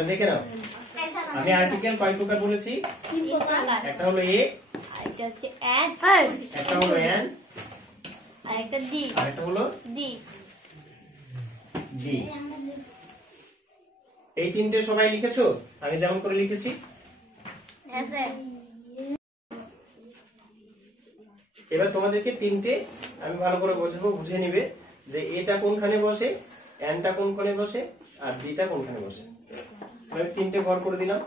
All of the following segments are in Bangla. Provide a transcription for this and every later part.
তাহলে দেখে নাও, আমি আর্টিকেল কয় প্রকার বলেছি? একটা হলো এ, একটা হলো এন, আরেকটা হলো ডি। এই তিনটে সবাই লিখেছো আমি যেমন করে লিখেছি? এবার তোমাদেরকে তিনটে আমি ভালো করে বোঝাবো, বুঝে নিবে যে এটা কোনখানে বসে, এনটা কোনখানে বসে, আর ডিটা কোনখানে বসে। আমি তিনটে ঘর করে দিলাম।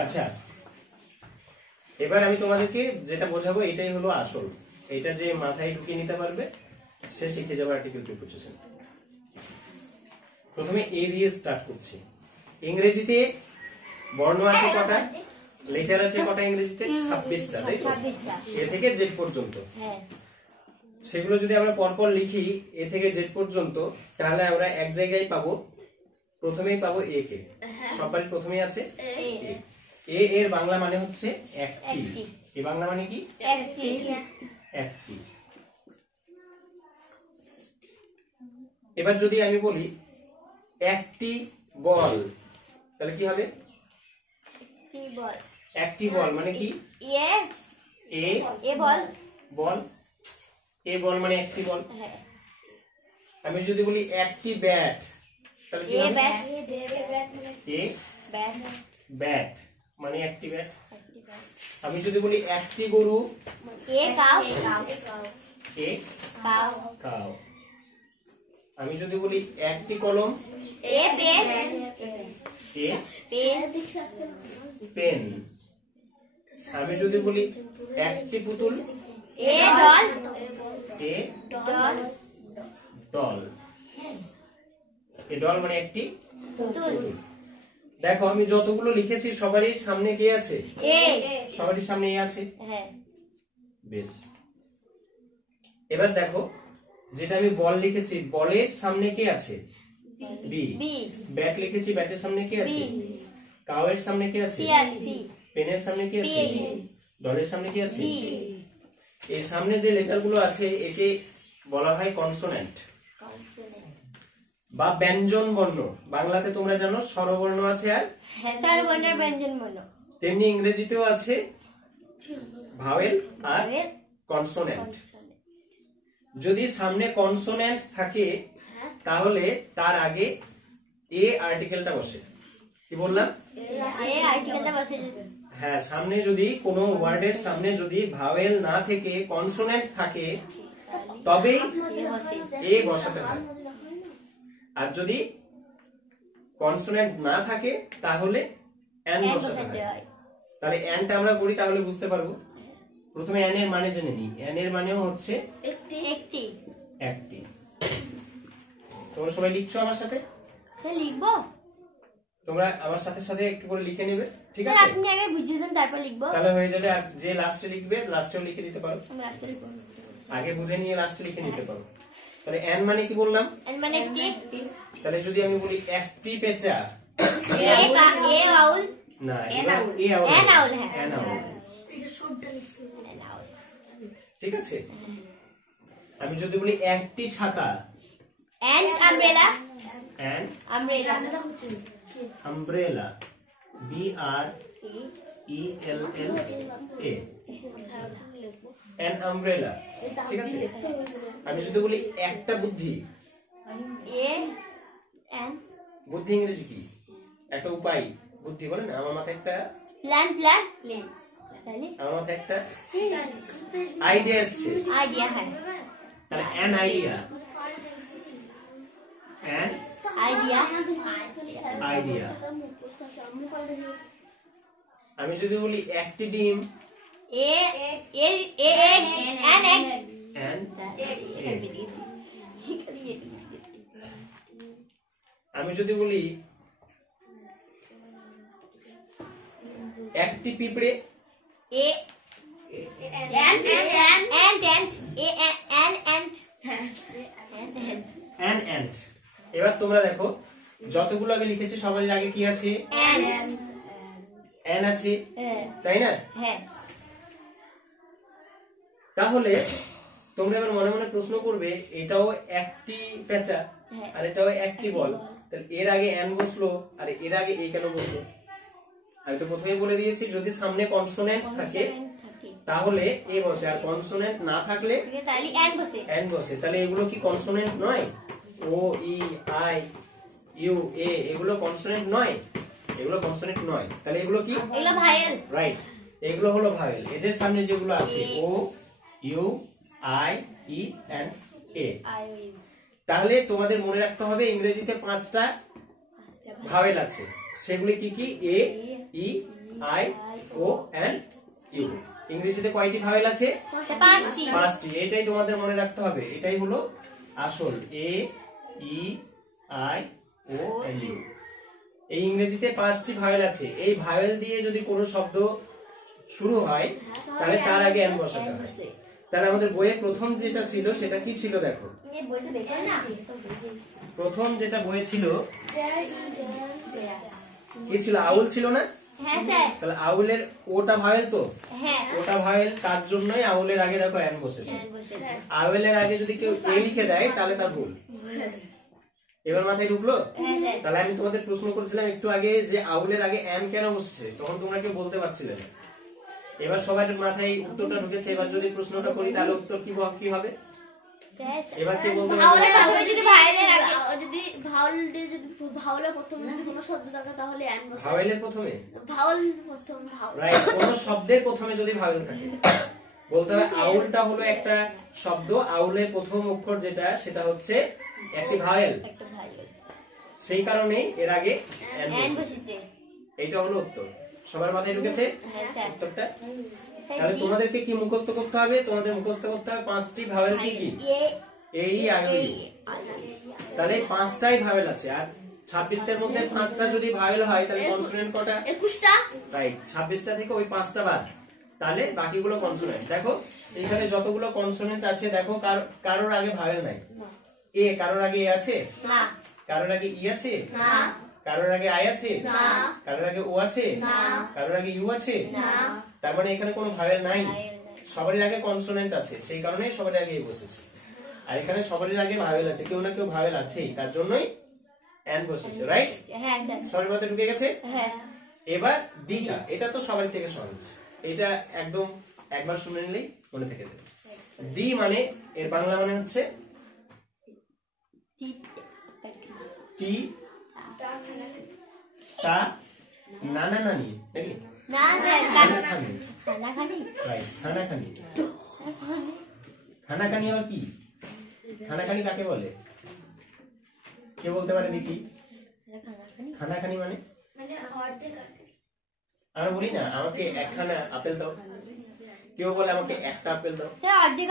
আচ্ছা, এবার আমি তোমাদেরকে যেটা বোঝাবো এটাই হলো আসল। এটা যে মাথায় ঢুকিয়ে নিতে পারবে সে শিখে যাবে আর্টিকেল প্রিপোজিশন। প্রথমে এ দিয়ে স্টার্ট করছি। ইংরেজিতে বর্ণ আছে কটা, লেটার আছে কটা ইংরেজিতে? 26টা, তাই তো? এ থেকে জেড পর্যন্ত। সেগুলো যদি আমরা পরপর লিখি এ থেকে জেড পর্যন্ত, তাহলে আমরা এক জায়গায় পাবো, প্রথমেই পাবো এ কে। সবার প্রথমেই আছে এ। এ এর বাংলা মানে হচ্ছে একটি। এ বাংলা মানে কি? একটি। এবার যদি আমি বলি একটি বল, তাহলে কি হবে? একটি বল মানে কি? এ বল, বল, এ বল মানে একটি বল। আমি যদি বলি একটি ব্যাট, তাহলে কি হবে? এ ব্যাট মানে একটি ব্যাট। আমি যদি বলি একটি গরু, এ কাউ। আমি যদি বলি একটি কলম, এ পেন। আমি যদি বলি একটি পুতুল, এ ডল। এ ডল মানে একটি পুতুল। দেখো আমি যতগুলো লিখেছি সবারই সামনে কে আছে? সবারই সামনে এ আছে। বেশ, এবার দেখো যেটা আমি বল লিখেছি, বলের সামনে কে আছে? বি। ব্যাট লিখেছি, ব্যাটের সামনে কে আছে? কাউয়ের সামনে কে আছে? পেনের সামনে কে আছে? ডলের সামনে কে আছে? এই সামনে যে লেটার গুলো আছে একে বলা হয় কনসোনেন্ট বা ব্যঞ্জন বর্ণ। বাংলাতে তোমরা জানো স্বরবর্ণ আছে আর স্বরবর্ণের ব্যঞ্জন বর্ণ, তেমনি ইংরেজিতেও আছে ভাওয়েল আর কনসোনেন্ট। যদি সামনে কনসোনেন্ট থাকে তাহলে তার আগে এ আর্টিকেলটা বসে। কি বললাম? এ আর্টিকেলটা বসে। হ্যাঁ, সামনে যদি কোনো ওয়ার্ডের সামনে যদি ভাওয়েল না থেকে কনসোনেন্ট থাকে তবেই এ বসাতে হয়। আর যদি কনসোনেন্ট না থাকে তাহলে এন বসাতে হয়। তাহলে এনটা আমরা করি তাহলে বুঝতে পারবো। প্রথমে এন এর মানে জেনে নিই। এন এর মানেও হচ্ছে একটি। একটি। তোমরা সবাই লিখছো আমার সাথে? স্যার লিখবো? তোমরা আমার সাথে সাথে একটু করে লিখে নেবে, ঠিক আছে? আপনি আগে বুঝিয়ে দেন তারপর লিখবো। তাহলে হয়ে যাবে। আর যে লাস্টে লিখবে লাস্টেও লিখে দিতে পারো। আমি লাস্টে লিখবো। আগে বুঝে নিয়ে লাস্টে লিখে নিতে পারো। তাহলে এন মানে কি বললাম? এন মানে একটি। তাহলে যদি আমি বলি একটি পেঁচা, এ আউল না, এন আউল। হ্যাঁ, এন আউল। ঠিক আছে। আমি যদি বলি একটি ছাতা, an umbrella. An umbrella, umbrella, B R E L L A, an umbrella. ঠিক আছে। আমি যদি বলি একটা বুদ্ধি, এ এন। বুদ্ধি ইংরেজি কি? একটা উপায়। বুদ্ধি বলে না? আমার মাথায় একটা প্ল্যান। আমার মাথায় একটা আইডিয়া এসছে। আইডিয়া। হ্যাঁ, তাহলে অ্যান আইডিয়া, অ্যান আইডিয়া। আমি যদি বলি একটি ডিম, এ এন এগ। অ্যান আমি যদি বলি একটি পিঁপড়ে, এ এন্ট। An ant. এবার তোমরা দেখো যতগুলো আগে লিখেছি সবার আগে কি আছে? অ্যান আছে, তাই না? হ্যাঁ। তাহলে তোমরা এবার মনে মনে প্রশ্ন করবে, এটাও একটি পেঁচা আর এটাও একটি বল, তাহলে এর আগে এন বসলো আর এর আগে এ কেন বসলো? আমি তো প্রথমেই বলে দিয়েছি যদি সামনে কনসোনেন্ট থাকে তাহলে এ বসে, আর কনসোনেন্ট না থাকলে এন বসে। তাহলে এগুলো কি কনসোনেন্ট নয়? ও, ই, আই, ইউ, এ এগুলো কনসোনেন্ট নয়? এগুলো কনসোনেন্ট নয়, তাহলে এগুলো কি? এগুলো ভায়েল। রাইট, এগুলো হলো ভাওয়েল। এদের সামনে যেগুলো আছে ও, ইউ, আই, ই এন্ড এ। তাহলে তোমাদের মনে রাখতে হবে ইংরেজিতে 5টা ভাওয়েল আছে, সেগুলি কি কি? এ, ই, আই, ও এন্ড ইউ। ইংরেজিতে কয়টি ভাওয়েল আছে? 5টি। এটাই তোমাদের মনে রাখতে হবে, এটাই হলো আসল এ, ই, আই, ও এন্ড ইউ। এই ইংরেজিতে 5টি ভাওয়েল আছে। এই ভাওয়েল দিয়ে যদি কোনো শব্দ শুরু হয় তাহলে তার আগে এন বসাতে হয়। তাহলে আমাদের বইয়ে প্রথম যেটা ছিল সেটা কি ছিল দেখো। প্রথম যেটা বইয়ে ছিল কি ছিল? আউল ছিল না? তাহলে আউলের ওটা ভাওয়েল তো? ওটা ভাওয়েল, তার জন্যই আউলের আগে দেখো এন বসেছে। আউলের আগে যদি কেউ এ লিখে দেয় তাহলে তার ভুল। এবার মাথায় ঢুকলো? তাহলে আমি তোমাদের প্রশ্ন করেছিলাম একটু আগে যে আউলের আগে এন কেন বসছে, তখন তোমরা কেউ বলতে পারছিলে না। এবার সবার মাথায় উত্তরটা ঢুকেছে। এবার যদি প্রশ্নটা করি তাহলে উত্তর কি হবে? এবার কি বলতে পারবে? ভাওয়ালের প্রথমে যদি কোনো শব্দ থাকে তাহলে এন বসে। ভাওয়েলের প্রথমে? ভাওয়াল প্রথম ভাওয়াল। রাইট, কোন শব্দের প্রথমে যদি ভাওয়েল থাকে বলতে হবে আউলটা হলো একটা শব্দ, আউলের প্রথম অক্ষর যেটা সেটা হচ্ছে একটি ভাওয়েল, সেই কারণে এর আগে এন বসেছে। এইটা হলো উত্তর। সবার মাথায় ঢুকেছে উত্তরটা? তাহলে তোমাদেরকে কি মুখস্থ করতে হবে? তোমাদের মুখস্থ করতে হবে 5টি ভাওয়েল। কি কি? এ, ই, আই, ও, ইউ। তাহলে 5টাই ভাওয়েল আছে। আর 26টার মধ্যে 5টা যদি ভাওয়েল হয় তাহলে কনসোনেন্ট কটা? 21টা। রাইট, 26টা থেকে ওই 5টা বাদ, তাহলে বাকিগুলো কনসোনেন্ট। দেখো এখানে যতগুলো কনসোনেন্ট আছে দেখো কারোর আগে ভাওয়েল নাই। এ কারোর আগে এ আছে? না। কারোর আগে ই আছে? না। কারোর আগে আই আছে? না। কারোর আগে ও আছে? না। কারোর আগে ইউ আছে? না। তার মানে এখানে কোনো ভাওয়েল নাই, সবারই আগে কনসোনেন্ট আছে, সেই কারণে সবার আগে এ বসেছে। আর এখানে সবারই আগে ভাওয়েল আছে, কেউ না কেউ ভাওয়েল আছে, তার জন্যই এন বসেছে। রাইট? হ্যাঁ স্যার। সবার মাথায় ঢুকে গেছে? হ্যাঁ। এবার ডিটা, এটা তো সবার থেকে সহজ, এটা একদম একবার শুনে নিলেই মনে থেকে যাবে। ডি মানে এর বাংলা মানে হচ্ছে টি, তা, নানা নানি নাকি? না খানাখানি। খানাখানি। রাইট, খানাখানি। খানাখানি আবার কি? খানাখানি কাকে বলে? কে বলতে পারে দেখি? খানাখানি মানে? আমরা বলি না আমাকে একখানা আপেল দাও, কেউ বলে আমাকে একটা আপেল দাও,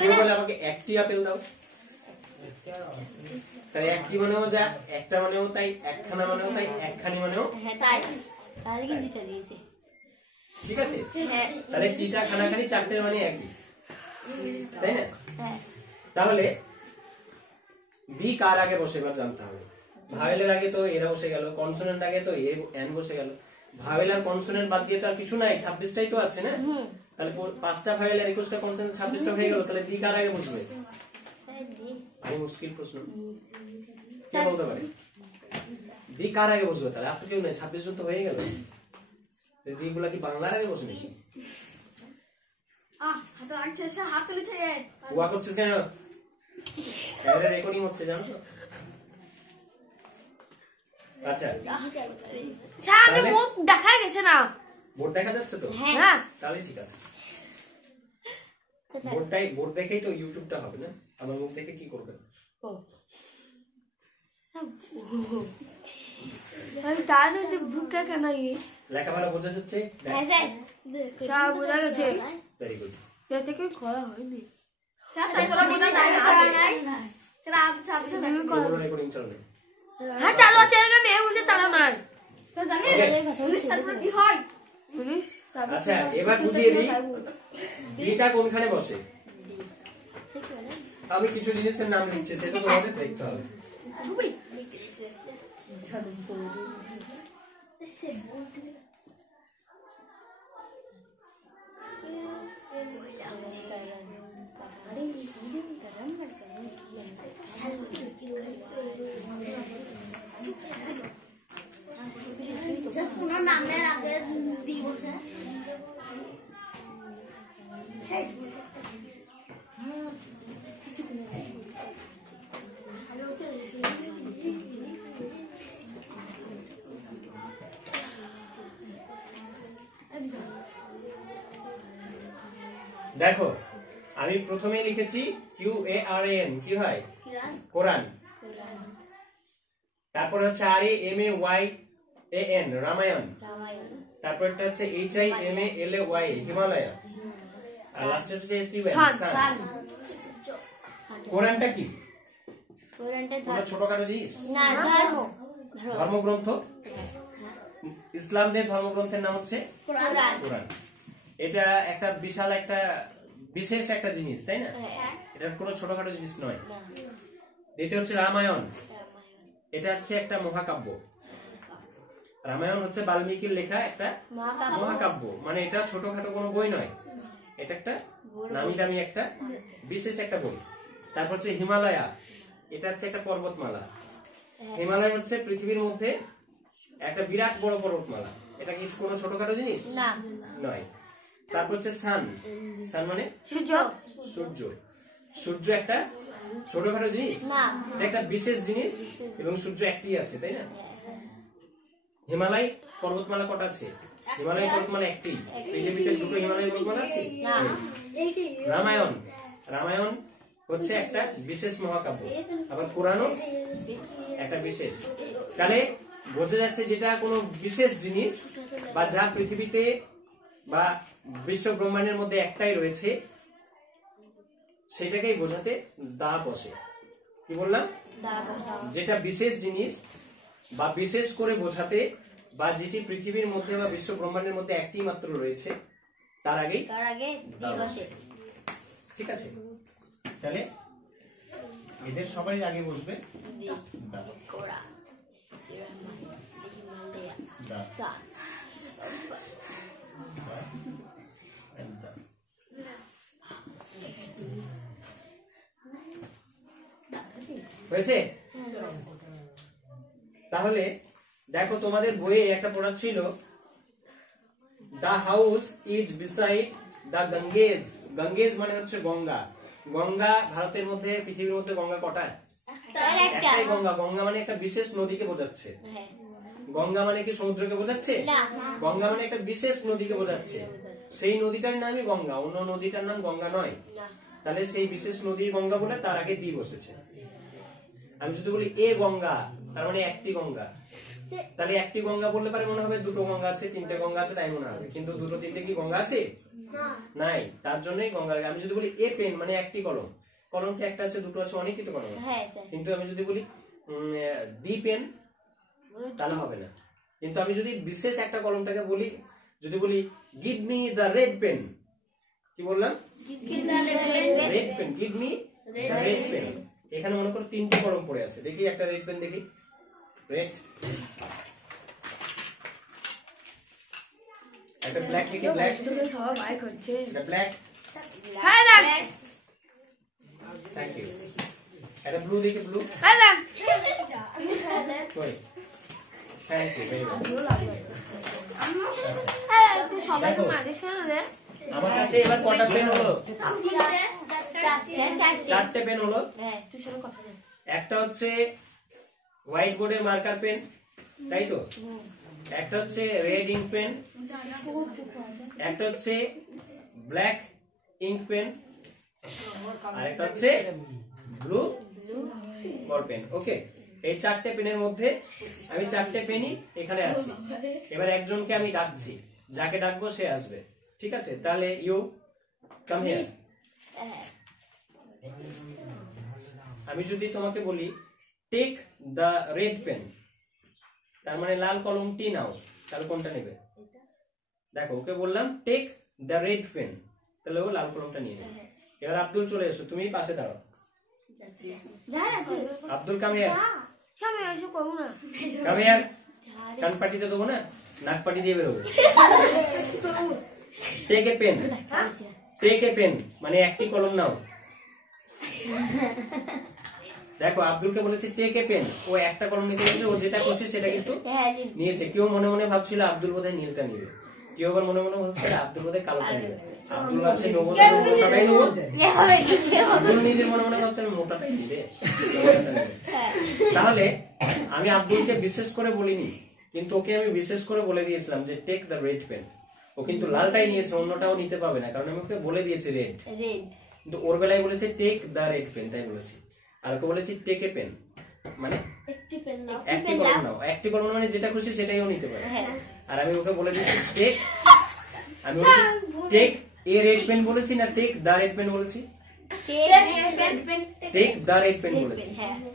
কেউ বলে আমাকে একটি আপেল দাও। তাই একটি মানেও যা, একটা মানেও তাই, একখানা মানেও তাই, একখানি মানেও তাই। ঠিক আছে? তাহলে টিটা খানাখানি চারটের মানে একই, তাই না? তাহলে ডি কার আগে বসে এবার জানতে হবে। ভাওয়েলের আগে তো এরা বসে গেল, কনসোনেন্ট আগে তো এন বসে গেল। ভাওয়েল আর কনসোনেন্ট বাদ দিয়ে তো আর কিছু নাই, 26টাই তো আছে না? তাহলে 5টা ভাওয়েল আর 21টা কনসোনেন্ট, 26টা হয়ে গেল। তাহলে ডি কার আগে বসবে? ভারী মুশকিল প্রশ্ন, কে বলতে পারে ডি কার আগে বসবে? তাহলে আর তো কেউ নেই, 26 জন তো হয়ে গেল। ডি গুলা কি বাংলার আগে বসবে? হাত তুলেছে। ওয়া করছিস কেন? এটা রেকর্ডিং হচ্ছে জানো তো? আচ্ছা, স্যার মুখ দেখা গেছে না? বোর্ড দেখা যাচ্ছে তো? হ্যাঁ। তাহলে ঠিক আছে। বোর্ড দেখেই তো ইউটিউবটা হবে না, আমার মুখ দেখে কি করবে? আমি তার যে বুকে কেন লেখাপড়া বোঝা যাচ্ছে? হ্যাঁ স্যার, সব বোঝা গেছে। Very good. এটা কি করা হয়নি স্যার? তাই করা বোঝা যায় না স্যার। আচ্ছা রেকর্ডিং চলবে। হ্যাঁ চালু আছে, এটা মেয়ে বুঝে চালা নাই। পুলিশ তারপর কি হয়? পুলিশ। আচ্ছা এবার বুঝিয়ে দিই ডিটা কোনখানে বসে। আমি কিছু জিনিসের নাম লিখছি, সেটা তোমাদের দেখতে হবে। দেখো আমি প্রথমে লিখেছি QARAN, কি হয়? কোরআন। তারপর হচ্ছে RAMAYAN, রামায়ণ। তারপর এটা হচ্ছে HIMALAY, হিমালয়। আর লাস্টে হচ্ছে SUN, সান। কোরআনটা কি? কোনো ছোটখাটো জিনিস না, ধর্মগ্রন্থ। ইসলামদের ধর্মগ্রন্থের নাম হচ্ছে কোরআন। কোরআন। এটা একটা বিশাল একটা বিশেষ একটা জিনিস, তাই না? এটা কোনো ছোটখাটো জিনিস নয়। দ্বিতীয় হচ্ছে রামায়ণ। এটা হচ্ছে একটা মহাকাব্য। রামায়ণ হচ্ছে বাল্মীকির লেখা একটা মহাকাব্য, মানে এটা ছোটখাটো কোনো বই নয়, এটা একটা নামি দামি একটা বিশেষ একটা বই। তারপর হচ্ছে হিমালয়া, এটা হচ্ছে একটা পর্বতমালা। হিমালয় হচ্ছে পৃথিবীর মধ্যে একটা বিরাট বড় পর্বতমালা। এটা কি কোনো ছোটখাটো জিনিস নয়। তারপর হচ্ছে সান, সান মানে সূর্য। সূর্য। সূর্য একটা ছোটখাটো জিনিস, এটা একটা বিশেষ জিনিস, এবং সূর্য একটি আছে, তাই না? হিমালয় পর্বতমালা কটা আছে? হিমালয় পর্বতমালা একটি। পৃথিবীতে দুটো হিমালয় পর্বতমালা আছে। রামায়ণ, রামায়ণ হচ্ছে একটা বিশেষ মহাকাব্য। আবার কোরআনও একটা বিশেষ। তাহলে বোঝা যাচ্ছে যেটা কোনো বিশেষ জিনিস বা যা পৃথিবীতে বা বিশ্ব ব্রহ্মাণ্ডের মধ্যে একটাই রয়েছে, সেটাকেই বোঝাতে দা বসে। কি বললাম? যেটা বিশেষ জিনিস বা বিশেষ করে বোঝাতে, বা যেটি পৃথিবীর মধ্যে বা বিশ্ব ব্রহ্মাণ্ডের মধ্যে একটি মাত্র রয়েছে, তার আগে দা বসে। ঠিক আছে? তাহলে এদের সবাই আগে বসবে দা। হয়েছে? তাহলে দেখো তোমাদের বইয়ে একটা পড়া ছিল, the house is beside the Ganges. Ganges মানে হচ্ছে গঙ্গা। গঙ্গা ভারতের মধ্যে, পৃথিবীর মধ্যে গঙ্গা কটা? একটাই গঙ্গা। গঙ্গা মানে একটা বিশেষ নদীকে বোঝাচ্ছে। গঙ্গা মানে কি সমুদ্রকে বোঝাচ্ছে? গঙ্গা মানে একটা বিশেষ নদীকে বোঝাচ্ছে। সেই নদীটার নামই গঙ্গা, অন্য নদীটার নাম গঙ্গা নয়। তাহলে সেই বিশেষ নদী গঙ্গা বলে তার আগে দি বসেছে। আমি যদি বলি এ গঙ্গা, তার মানে একটি গঙ্গা। তাহলে একটি গঙ্গা বললে পারে মনে হবে দুটো গঙ্গা আছে, তিনটে গঙ্গা আছে, তাই মনে হবে। কিন্তু দুটো তিনটে কি গঙ্গা আছে? নাই। তার জন্যই গঙ্গা। আমি যদি বলি এ পেন, মানে একটি কলম। কলমটা একটা আছে, দুটো আছে, অনেক কিছু কলম আছে। কিন্তু আমি যদি বলি দি পেন, তাহলে হবে না। কিন্তু আমি যদি বিশেষ একটা কলমটাকে বলি, যদি বলি give me the red pen, কি বললাম? Red pen, give me the red pen. এখানে মনে করো তিনটে কলম পড়ে আছে, দেখি একটা রেড পেন, দেখি রেড, একটা ব্ল্যাক, দেখি ব্ল্যাক, সব আই করছে। এটা ব্ল্যাক, হ্যাঁ না, থ্যাংক ইউ। এটা ব্লু, দেখি ব্লু, হ্যাঁ না, কই, থ্যাংক ইউ, ভেরি গুড। আচ্ছা, হ্যাঁ তুই সবাইকে মারিস না রে। আমার কাছে এবার কটা পেন হলো? চারটে পেন হলো। একটা হচ্ছে হোয়াইট বোর্ডের মার্কার পেন, তাই তো? একটা হচ্ছে রেড ইঙ্ক পেন, একটা হচ্ছে ব্ল্যাক ইঙ্ক পেন, আর একটা হচ্ছে ব্লু বল পেন। ওকে, এই চারটে পেনের মধ্যে আমি চারটে পেনই এখানে আছে। এবার একজনকে আমি ডাকছি, যাকে ডাকবো সে আসবে। ঠিক আছে? তাহলে ইউ কাম হিয়ার। আমি যদি তোমাকে বলি টেক দ্য রেড পেন, তার মানে লাল কলমটি নাও, তাহলে কোনটা নেবে? দেখো, ওকে বললাম টেক দ্য রেড পেন, তাহলে ও লাল কলমটা নিয়ে নেবে। এবার আব্দুল চলে এসো, তুমি পাশে দাঁড়াও। Abdul come here. সবাই এসে করবো না। Come here. কান পাটিতে দেবো না, নাক পাটি দিয়ে বেরোবে। Take a pen, take a pen মানে একটি কলম নাও। দেখো, আব্দুলকে বলেছি টেক এ পেন, ও একটা কলম নিতে গেছে, ও যেটা খুশি সেটা কিন্তু নিয়েছে। কেউ মনে মনে ভাবছিল আব্দুল বোধহয় নীলটা নিবে, কেউ আবার মনে মনে ভাবছিল আব্দুল বোধহয় কালোটা নিবে। আব্দুল ভাবছে নেবো, সবাই নেবো। আব্দুল নিজের মনে মনে ভাবছে আমি মোটাটা নিবে। তাহলে আমি আব্দুলকে বিশেষ করে বলিনি, কিন্তু ওকে আমি বিশেষ করে বলে দিয়েছিলাম যে টেক দ্য রেড পেন। ও ও কিন্তু লালটাই নিয়েছে, অন্যটাও নিতে পাবে না, কারণ আমি ওকে বলে দিয়েছি রেড। রেড। কিন্তু ওর বেলায় বলেছে টেক দ্য রেড পেন, তাই বলেছি। আর ওকে বলেছি টেক এ পেন, মানে একটি পেন নাও। একটি কলম নাও। একটি কলম মানে যেটা খুশি সেটাইও নিতে পারে। হ্যাঁ। আর আমি ওকে বলে দিয়েছি টেক, আমি বলেছি টেক এ রেড পেন বলেছি না টেক দ্য রেড পেন বলেছি? টেক দ্য রেড পেন বলেছি।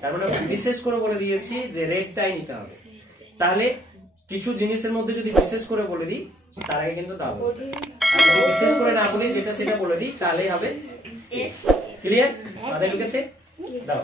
তার মানে বিশেষ করে বলে দিয়েছি যে রেডটাই নিতে হবে। তাহলে কিছু জিনিসের মধ্যে যদি বিশেষ করে বলে দিই তার আগে কিন্তু দাও, আর যদি বিশেষ করে না বলি যেটা সেটা বলে দিই তাহলেই হবে। ক্লিয়ার? মাথায় ঢুকেছে? দাও।